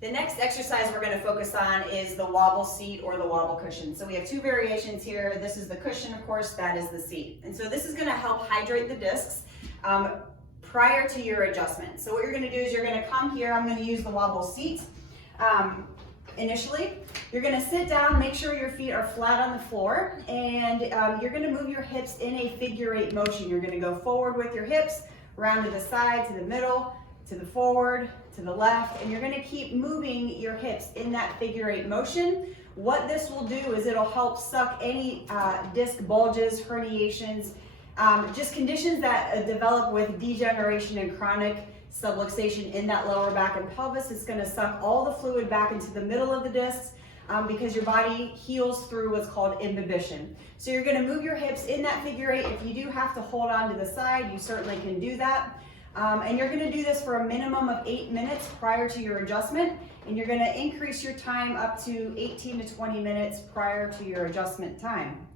The next exercise we're going to focus on is the wobble seat or the wobble cushion. So we have two variations here. This is the cushion, of course, that is the seat. And so this is going to help hydrate the discs prior to your adjustment. So what you're going to do is you're going to come here. I'm going to use the wobble seat. Initially, you're going to sit down, make sure your feet are flat on the floor, and you're going to move your hips in a figure 8 motion. You're going to go forward with your hips, round to the side, to the middle, to the forward, to the left, and you're going to keep moving your hips in that figure 8 motion. What this will do is it'll help suck any disc bulges, herniations, just conditions that develop with degeneration and chronic subluxation in that lower back and pelvis. It's going to suck all the fluid back into the middle of the discs because your body heals through what's called imbibition. So you're going to move your hips in that figure 8. If you do have to hold on to the side, you certainly can do that. And you're going to do this for a minimum of 8 minutes prior to your adjustment, and you're going to increase your time up to 18 to 20 minutes prior to your adjustment time.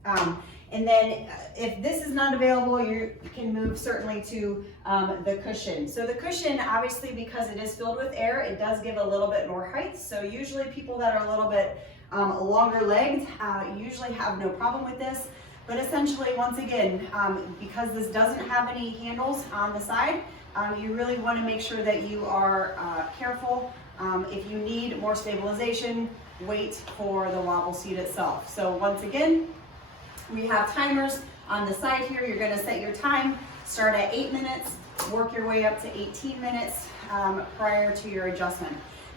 And then if this is not available, you can move certainly to the cushion. So the cushion, obviously, because it is filled with air, it does give a little bit more height. So usually people that are a little bit longer legged usually have no problem with this. But essentially, once again, because this doesn't have any handles on the side, you really want to make sure that you are careful. If you need more stabilization, wait for the wobble seat itself. So once again, we have timers on the side here. You're going to set your time, start at 8 minutes, work your way up to 18 minutes prior to your adjustment.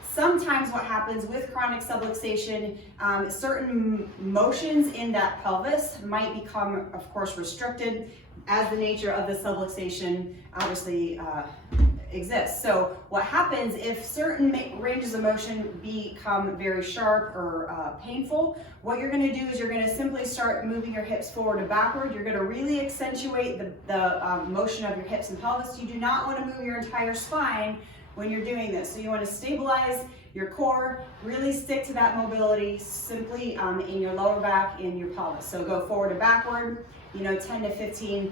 Sometimes what happens with chronic subluxation, certain motions in that pelvis might become, of course, restricted as the nature of the subluxation obviously exists. So what happens if certain ranges of motion become very sharp or painful, what you're going to do is you're going to simply start moving your hips forward and backward. You're going to really accentuate the motion of your hips and pelvis. You do not want to move your entire spine when you're doing this. So you want to stabilize your core, really stick to that mobility simply in your lower back and your pelvis. So go forward and backward, 10 to 15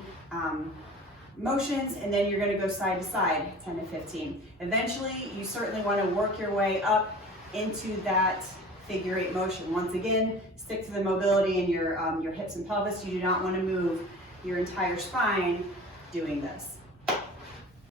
motions, and then you're going to go side to side, 10 to 15. Eventually, you certainly want to work your way up into that figure 8 motion. Once again, stick to the mobility in your hips and pelvis. You do not want to move your entire spine doing this.